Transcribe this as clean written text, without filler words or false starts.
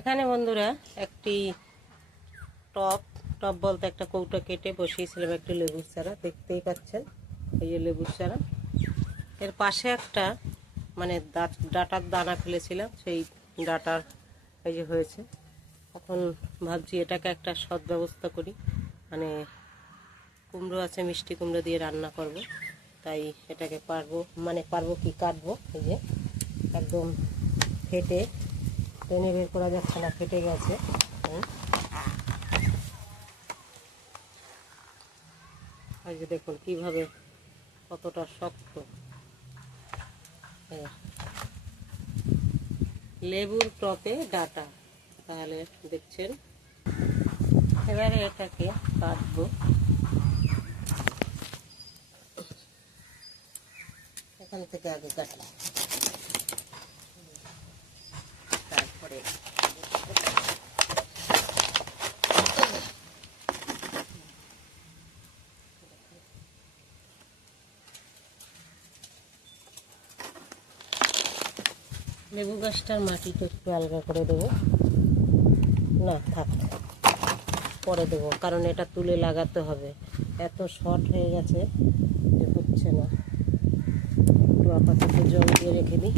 এখানে বন্ধুরা একটি টপ টপ বলতে একটা কৌটা কেটে বসিয়েছিলাম একটু লেবুর চারা, দেখতেই পাচ্ছেন এই যে লেবুর চারা। এর পাশে একটা মানে ডাটার দানা ফেলেছিলাম, সেই ডাটার এই যে হয়েছে। এখন ভাবছি এটাকে একটা সৎ ব্যবস্থা করি, মানে কুমড়ো আছে, মিষ্টি কুমড়ো দিয়ে রান্না করব, তাই এটাকে পারবো কি কাটবো। এই যে একদম ফেটে টেনে বের করা যাচ্ছে না, ফেটে গেছে। এই যে দেখুন কিভাবে কতটা শক্ত। লেবুর টপে ডাটা, তাহলে দেখছেন। এবারে এটাকে কাটবো। এখান থেকে আগে কাটলাম, তারপরে লেবু গাছটার মাটিটা একটু আলগা করে দেবো। না থাক, পরে দেবো, কারণ এটা তুলে লাগাতে হবে, এত শর্ট হয়ে গেছে যে হচ্ছে না। একটু আপাতত জল দিয়ে রেখে দিই।